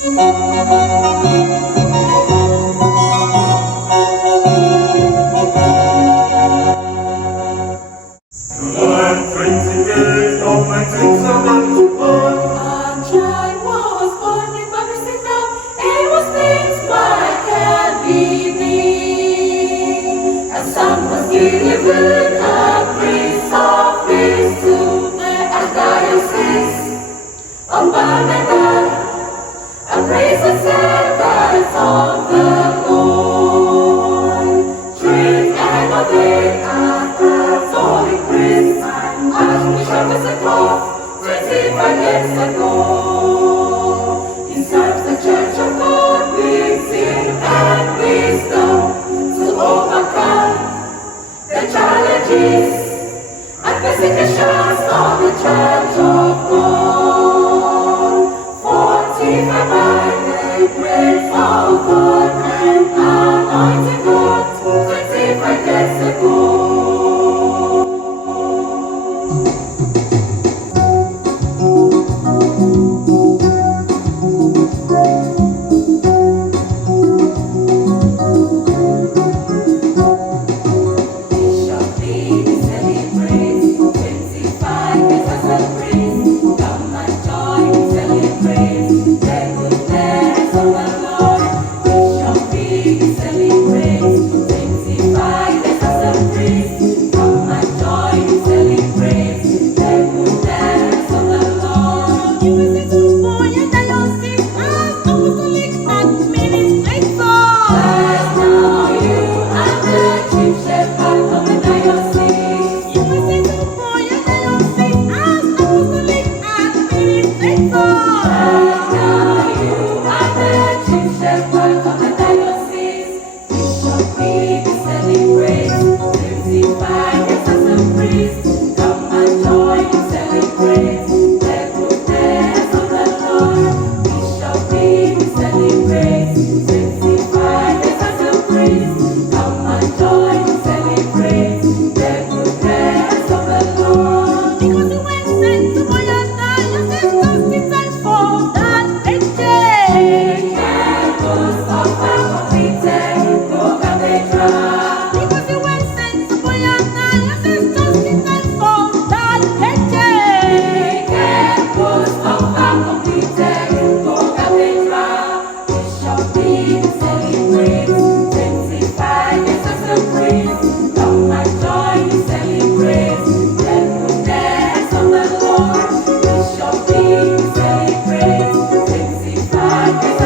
Delivered a priest of peace to the archdiocese of Birmingham, a priest of servants of the Lord. Drink and obey a Catholic priest, Archbishop is a cloth, 25 years ago. He serves the Church of God with zeal and wisdom to overcome the challenges and persecutions of the Church of God. Fortified by the grace of God and anointed God, 25 years ago. I